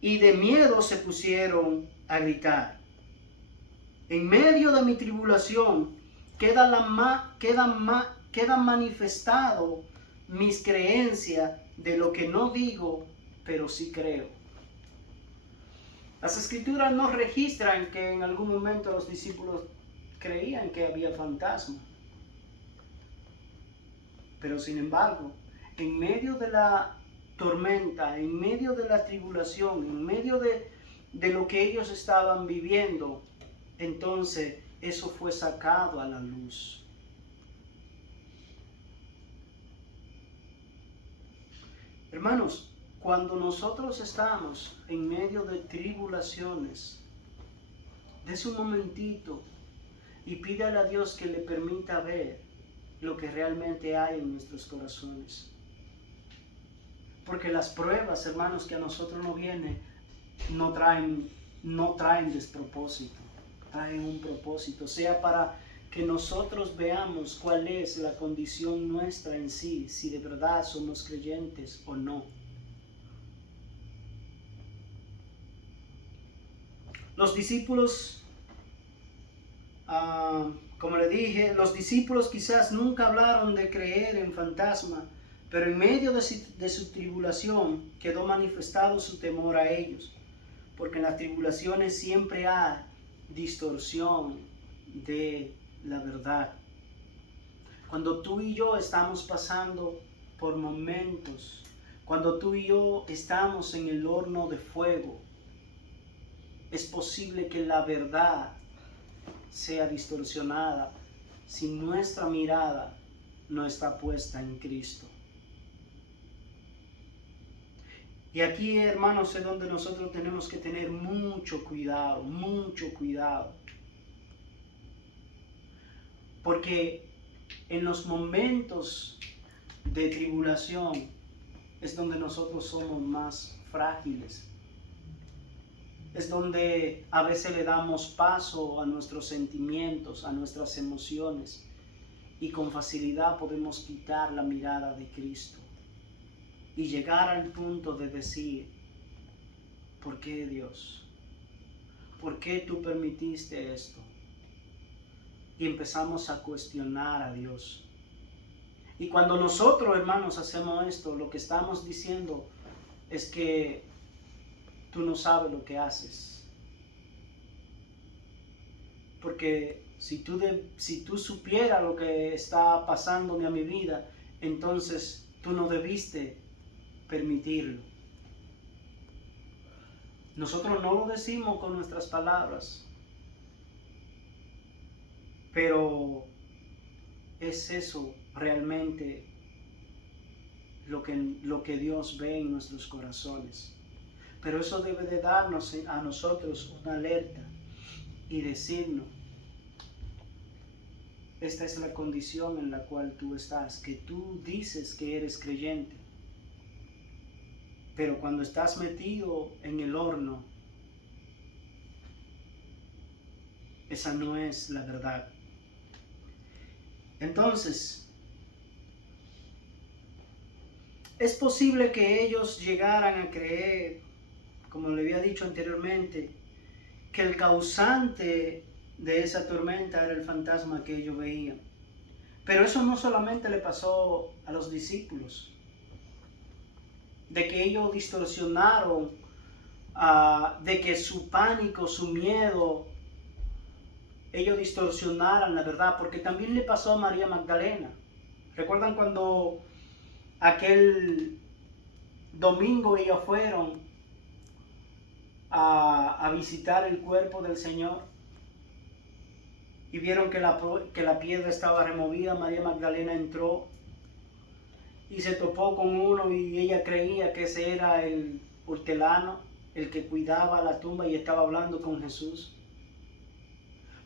Y de miedo se pusieron a gritar. En medio de mi tribulación queda manifestado mis creencias de lo que no digo, pero sí creo. Las escrituras no registran que en algún momento los discípulos creían que había fantasmas. Pero sin embargo, en medio de la tormenta, en medio de la tribulación, en medio de lo que ellos estaban viviendo, entonces eso fue sacado a la luz. Hermanos, cuando nosotros estamos en medio de tribulaciones, des un momentito y pídale a Dios que le permita ver lo que realmente hay en nuestros corazones. Porque las pruebas, hermanos, que a nosotros nos vienen, no traen despropósito, traen un propósito, sea para que nosotros veamos cuál es la condición nuestra en sí, si de verdad somos creyentes o no. Los discípulos, como le dije, los discípulos quizás nunca hablaron de creer en fantasmas, pero en medio de su tribulación quedó manifestado su temor a ellos, porque en las tribulaciones siempre hay distorsión de la verdad. Cuando tú y yo estamos pasando por momentos, cuando tú y yo estamos en el horno de fuego, es posible que la verdad sea distorsionada si nuestra mirada no está puesta en Cristo. Y aquí, hermanos, es donde nosotros tenemos que tener mucho cuidado, mucho cuidado. Porque en los momentos de tribulación es donde nosotros somos más frágiles. Es donde a veces le damos paso a nuestros sentimientos, a nuestras emociones, y con facilidad podemos quitar la mirada de Cristo y llegar al punto de decir: ¿por qué, Dios? ¿Por qué tú permitiste esto? Y empezamos a cuestionar a Dios. Y cuando nosotros, hermanos, hacemos esto, lo que estamos diciendo es que tú no sabes lo que haces. Porque si tú supieras lo que está pasándome a mi vida, entonces tú no debiste permitirlo. Nosotros no lo decimos con nuestras palabras, pero es eso realmente lo que Dios ve en nuestros corazones. Pero eso debe de darnos a nosotros una alerta y decirnos: esta es la condición en la cual tú estás, que tú dices que eres creyente, pero cuando estás metido en el horno, esa no es la verdad. Entonces, es posible que ellos llegaran a creer, como le había dicho anteriormente, que el causante de esa tormenta era el fantasma que ellos veían. Pero eso no solamente le pasó a los discípulos, de que ellos distorsionaron, de que su pánico, su miedo, ellos distorsionaran la verdad, porque también le pasó a María Magdalena. ¿Recuerdan cuando aquel domingo ellos fueron a visitar el cuerpo del Señor y vieron que la piedra estaba removida? María Magdalena entró y se topó con uno y ella creía que ese era el hortelano, el que cuidaba la tumba, y estaba hablando con Jesús.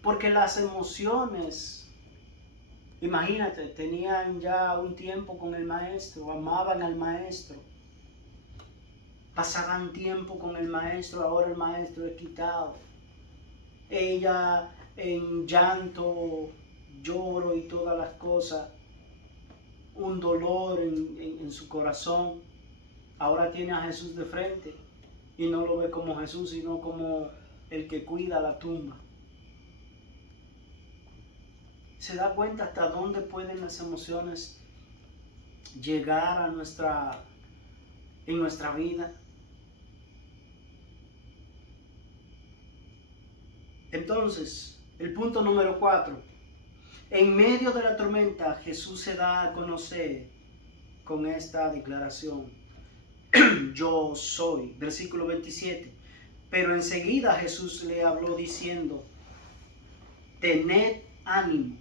Porque las emociones Imagínate, tenían ya un tiempo con el maestro, amaban al maestro, pasaban tiempo con el maestro, ahora el maestro es quitado. Ella en llanto, lloro y todas las cosas, un dolor en su corazón. Ahora tiene a Jesús de frente y no lo ve como Jesús, sino como el que cuida la tumba. ¿Se da cuenta hasta dónde pueden las emociones llegar a en nuestra vida? Entonces, el punto número 4. En medio de la tormenta, Jesús se da a conocer con esta declaración. Yo soy. Versículo 27. Pero enseguida Jesús le habló diciendo, tened ánimo.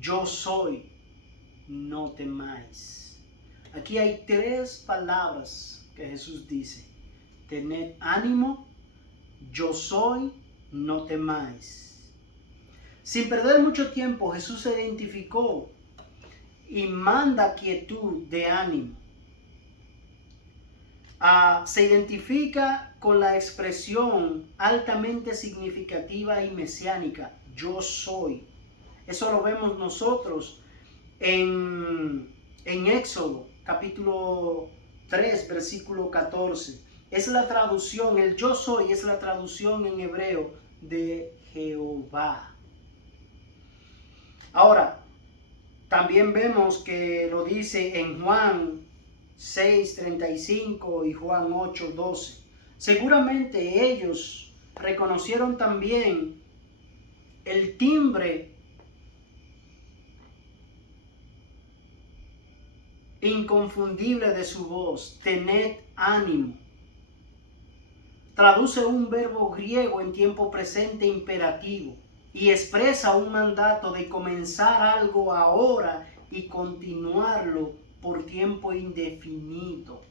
Yo soy, no temáis. Aquí hay 3 palabras que Jesús dice. Tened ánimo, yo soy, no temáis. Sin perder mucho tiempo, Jesús se identificó y manda quietud de ánimo. Se identifica con la expresión altamente significativa y mesiánica, yo soy. Eso lo vemos nosotros en Éxodo, capítulo 3, versículo 14. Es la traducción, el yo soy es la traducción en hebreo de Jehová. Ahora, también vemos que lo dice en Juan 6:35 y Juan 8:12. Seguramente ellos reconocieron también el timbre inconfundible de su voz, tened ánimo. Traduce un verbo griego en tiempo presente imperativo y expresa un mandato de comenzar algo ahora y continuarlo por tiempo indefinido.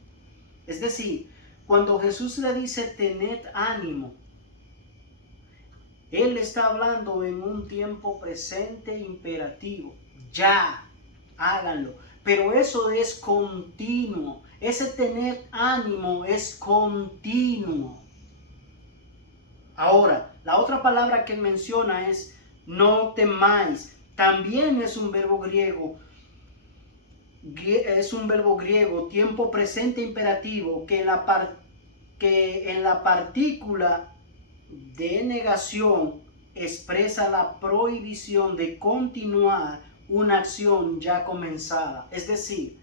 Es decir, cuando Jesús le dice tened ánimo, Él está hablando en un tiempo presente imperativo. Ya, háganlo. Pero eso es continuo. Ese tener ánimo es continuo. Ahora, la otra palabra que menciona es no temáis. También es un verbo griego. Es un verbo griego, tiempo presente imperativo, que en la partícula de negación expresa la prohibición de continuar una acción ya comenzada. Es decir,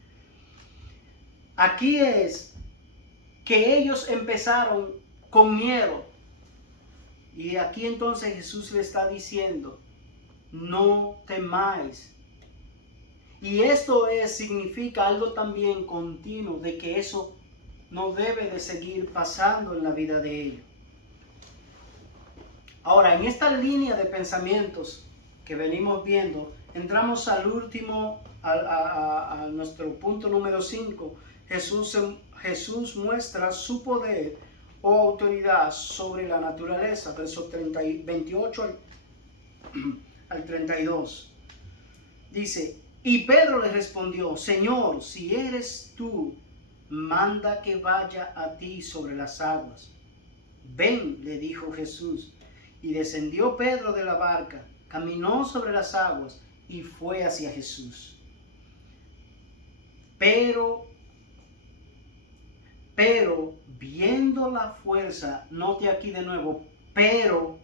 aquí es que ellos empezaron con miedo. Y aquí entonces Jesús le está diciendo, no temáis. Y esto significa algo también continuo, de que eso no debe de seguir pasando en la vida de ellos. Ahora, en esta línea de pensamientos que venimos viendo, entramos al último, a nuestro punto número 5. Jesús muestra su poder o autoridad sobre la naturaleza, versos 28 al 32. Dice, y Pedro le respondió, Señor, si eres tú, manda que vaya a ti sobre las aguas. Ven, le dijo Jesús. Y descendió Pedro de la barca, caminó sobre las aguas y fue hacia Jesús. Pero viendo la fuerza, note aquí de nuevo, pero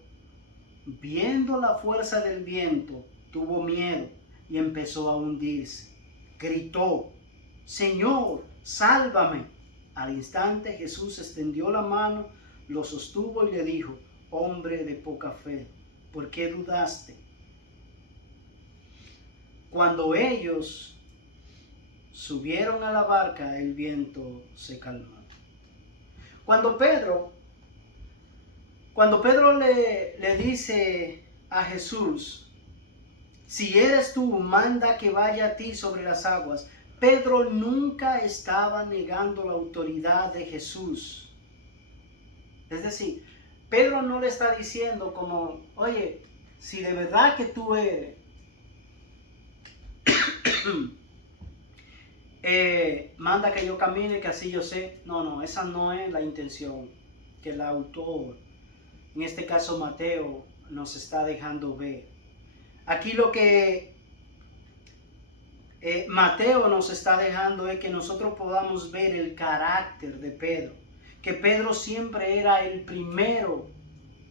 viendo la fuerza del viento, tuvo miedo y empezó a hundirse. Gritó, Señor, sálvame. Al instante Jesús extendió la mano, lo sostuvo y le dijo, hombre de poca fe, ¿por qué dudaste? Cuando ellos subieron a la barca, el viento se calmó. Cuando Pedro le dice a Jesús, si eres tú, manda que vaya a ti sobre las aguas, Pedro nunca estaba negando la autoridad de Jesús. Es decir, Pedro no le está diciendo como, oye, si de verdad que tú eres, manda que yo camine, que así yo sé. No, esa no es la intención que el autor, en este caso Mateo, nos está dejando ver. Aquí lo que Mateo nos está dejando es que nosotros podamos ver el carácter de Pedro. Que Pedro siempre era el primero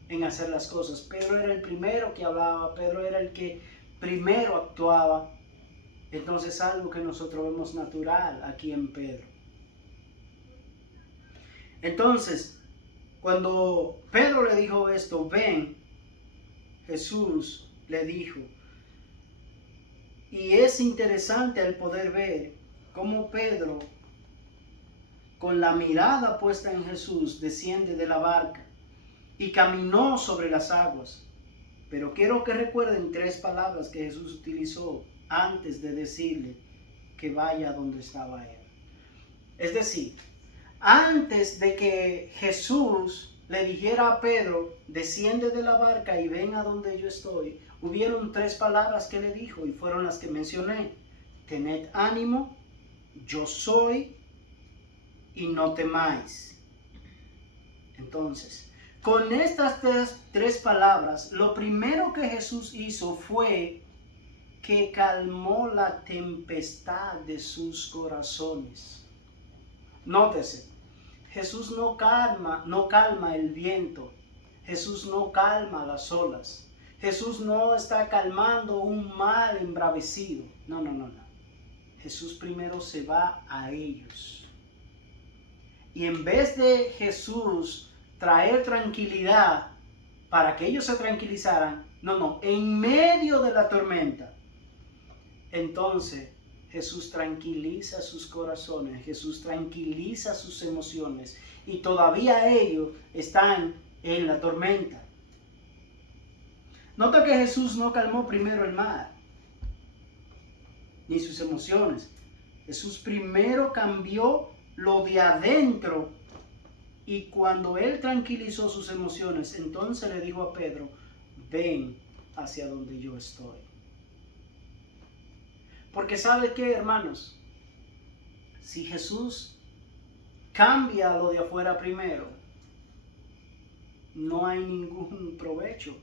en hacer las cosas. Pedro era el primero que hablaba. Pedro era el que primero actuaba. Entonces algo que nosotros vemos natural aquí en Pedro. Entonces, cuando Pedro le dijo esto, ven, Jesús le dijo. Y es interesante el poder ver cómo Pedro, con la mirada puesta en Jesús, desciende de la barca y caminó sobre las aguas. Pero quiero que recuerden 3 palabras que Jesús utilizó antes de decirle que vaya donde estaba él. Es decir, antes de que Jesús le dijera a Pedro, desciende de la barca y ven a donde yo estoy, hubieron 3 palabras que le dijo y fueron las que mencioné. Tened ánimo, yo soy y no temáis. Entonces, con estas 3 palabras, lo primero que Jesús hizo fue que calmó la tempestad de sus corazones. Nótese, Jesús no calma el viento. Jesús no calma las olas. Jesús no está calmando un mar embravecido. No. Jesús primero se va a ellos. Y en vez de Jesús traer tranquilidad para que ellos se tranquilizaran, en medio de la tormenta, entonces Jesús tranquiliza sus corazones, Jesús tranquiliza sus emociones y todavía ellos están en la tormenta. Nota que Jesús no calmó primero el mar, ni sus emociones. Jesús primero cambió lo de adentro y cuando él tranquilizó sus emociones, entonces le dijo a Pedro, ven hacia donde yo estoy. Porque ¿sabe qué, hermanos? Si Jesús cambia lo de afuera primero, no hay ningún provecho.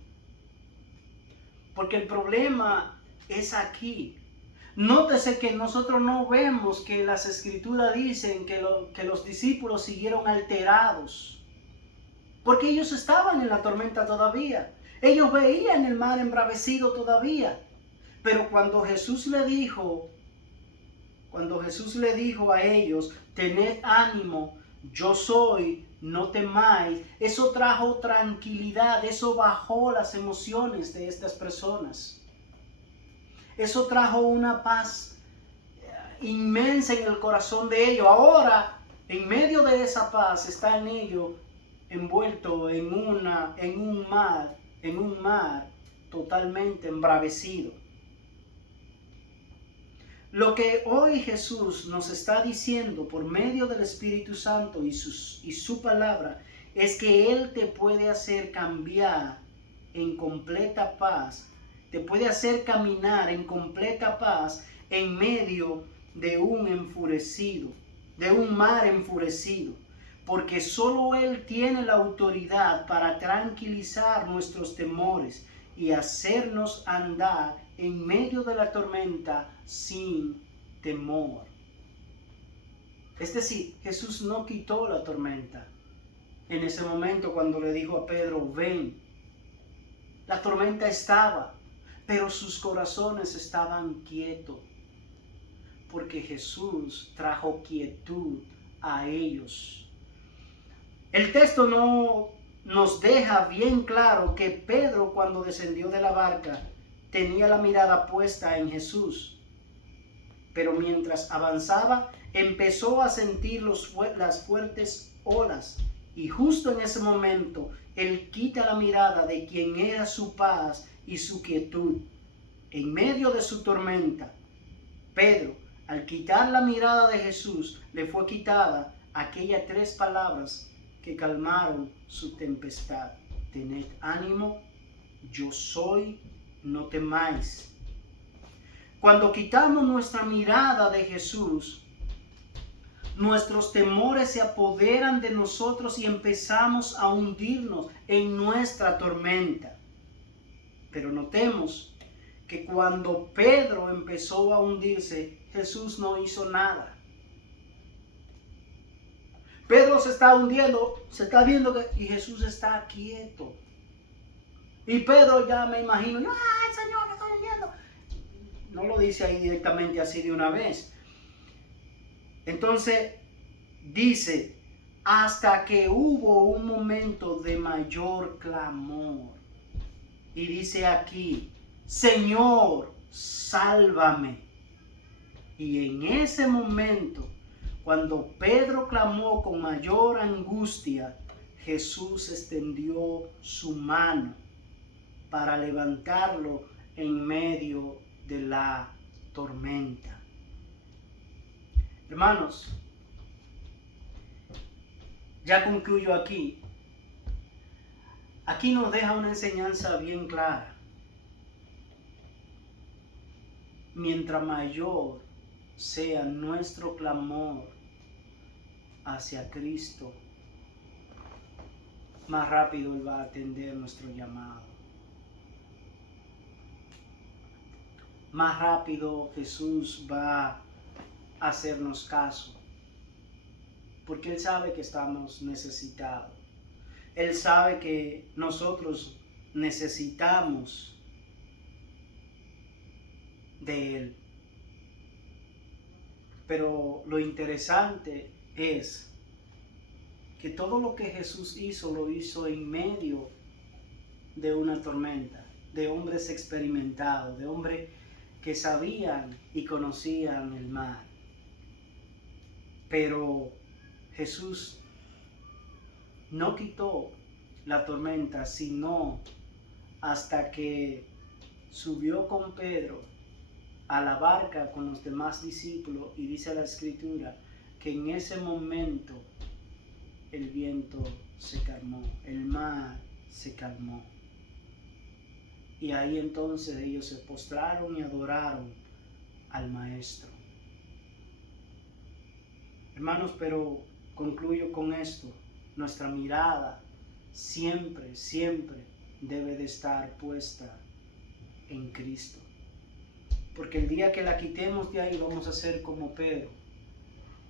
Porque el problema es aquí. Nótese que nosotros no vemos que las escrituras dicen que los discípulos siguieron alterados. Porque ellos estaban en la tormenta todavía. Ellos veían el mar embravecido todavía. Pero cuando Jesús le dijo a ellos, tened ánimo, yo soy, no temáis, eso trajo tranquilidad, eso bajó las emociones de estas personas. Eso trajo una paz inmensa en el corazón de ellos. Ahora, en medio de esa paz, está en ellos envuelto en un mar totalmente embravecido. Lo que hoy Jesús nos está diciendo por medio del Espíritu Santo y su palabra es que Él te puede hacer cambiar en completa paz, te puede hacer caminar en completa paz en medio de un mar enfurecido, porque solo Él tiene la autoridad para tranquilizar nuestros temores y hacernos andar en medio de la tormenta sin temor. Es decir, Jesús no quitó la tormenta. En ese momento cuando le dijo a Pedro, ven, la tormenta estaba, pero sus corazones estaban quietos, porque Jesús trajo quietud a ellos. El texto no nos deja bien claro que Pedro, cuando descendió de la barca, tenía la mirada puesta en Jesús. Pero mientras avanzaba, empezó a sentir las fuertes olas. Y justo en ese momento, él quita la mirada de quien era su paz y su quietud. En medio de su tormenta, Pedro, al quitar la mirada de Jesús, le fue quitada aquellas 3 palabras que calmaron su tempestad. Tened ánimo, yo soy, no temáis. Cuando quitamos nuestra mirada de Jesús, nuestros temores se apoderan de nosotros y empezamos a hundirnos en nuestra tormenta. Pero notemos que cuando Pedro empezó a hundirse, Jesús no hizo nada. Pedro se está hundiendo, se está viendo y Jesús está quieto. Y Pedro ya me imagino, ¡ay, Señor, me estoy hundiendo! No lo dice ahí directamente así de una vez. Entonces dice, hasta que hubo un momento de mayor clamor. Y dice aquí, Señor, sálvame. Y en ese momento, cuando Pedro clamó con mayor angustia, Jesús extendió su mano para levantarlo en medio de la tormenta. Hermanos, ya concluyo aquí. Aquí nos deja una enseñanza bien clara. Mientras mayor sea nuestro clamor hacia Cristo, más rápido Él va a atender nuestro llamado. Más rápido Jesús va a hacernos caso. Porque Él sabe que estamos necesitados. Él sabe que nosotros necesitamos de Él. Pero lo interesante es que todo lo que Jesús hizo, lo hizo en medio de una tormenta, de hombres experimentados, de hombres que sabían y conocían el mar. Pero Jesús no quitó la tormenta, sino hasta que subió con Pedro a la barca con los demás discípulos, y dice la Escritura que en ese momento el viento se calmó, el mar se calmó. Y ahí entonces ellos se postraron y adoraron al Maestro. Hermanos, pero concluyo con esto. Nuestra mirada siempre, siempre debe de estar puesta en Cristo. Porque el día que la quitemos de ahí vamos a ser como Pedro,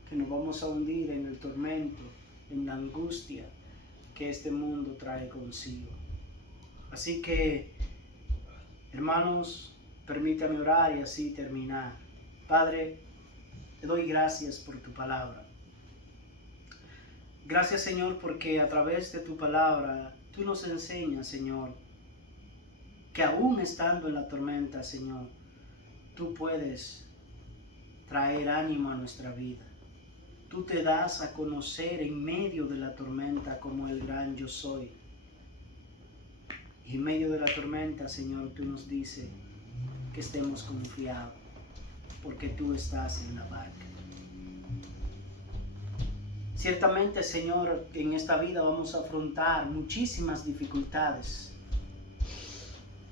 que nos vamos a hundir en el tormento, en la angustia que este mundo trae consigo. Así que, hermanos, permítame orar y así terminar. Padre, te doy gracias por tu palabra. Gracias, Señor, porque a través de tu palabra tú nos enseñas, Señor, que aún estando en la tormenta, Señor, tú puedes traer ánimo a nuestra vida. Tú te das a conocer en medio de la tormenta como el gran yo soy. Y en medio de la tormenta, Señor, tú nos dices que estemos confiados, porque tú estás en la barca. Ciertamente, Señor, en esta vida vamos a afrontar muchísimas dificultades,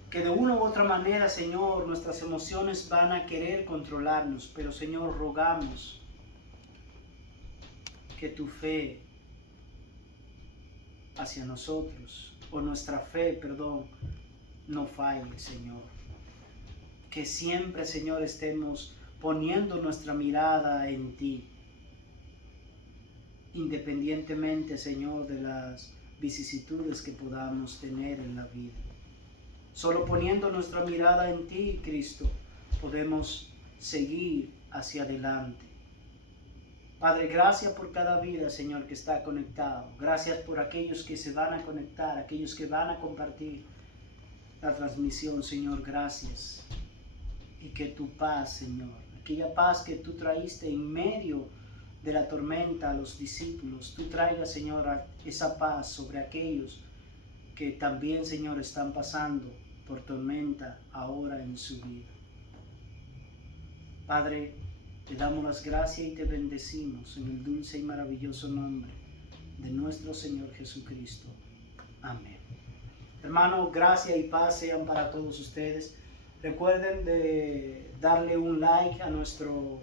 que de una u otra manera, Señor, nuestras emociones van a querer controlarnos, pero, Señor, rogamos que tu fe hacia nosotros, o nuestra fe, perdón, no falle, Señor. Que siempre, Señor, estemos poniendo nuestra mirada en ti, independientemente, Señor, de las vicisitudes que podamos tener en la vida. Solo poniendo nuestra mirada en ti, Cristo, podemos seguir hacia adelante. Padre, gracias por cada vida, Señor, que está conectado. Gracias por aquellos que se van a conectar, aquellos que van a compartir la transmisión, Señor, gracias. Y que tu paz, Señor, aquella paz que tú traíste en medio de la tormenta a los discípulos, tú traigas, Señor, esa paz sobre aquellos que también, Señor, están pasando por tormenta ahora en su vida. Padre, te damos las gracias y te bendecimos en el dulce y maravilloso nombre de nuestro Señor Jesucristo. Amén. Hermano, gracia y paz sean para todos ustedes. Recuerden de darle un like a nuestro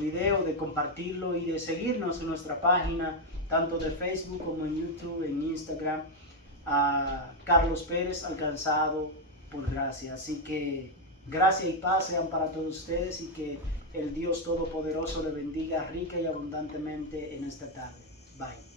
video, de compartirlo y de seguirnos en nuestra página, tanto de Facebook como en YouTube, en Instagram, a Carlos Pérez Alcanzado por Gracia. Así que gracia y paz sean para todos ustedes y que el Dios Todopoderoso le bendiga rica y abundantemente en esta tarde. Bye.